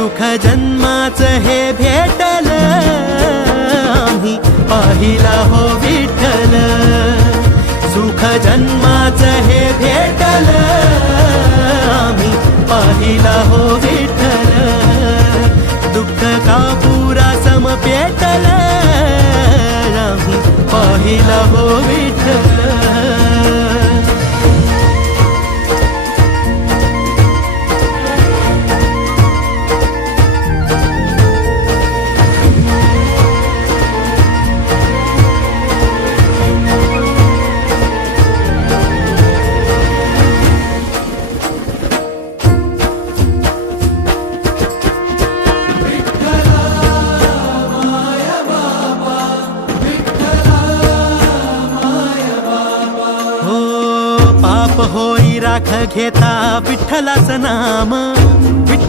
सुख जन्माचं हे भेटल आम्ही पाहिला हो विठ्ठल सुख जन्माचं हे भेटल आम्ही पाहिला हो विठ्ठल दुःख कापुरा सम पेटल आम्ही पाहिला हो विठ्ठल पाप होई राख घेता विठ्ठलाचं नाम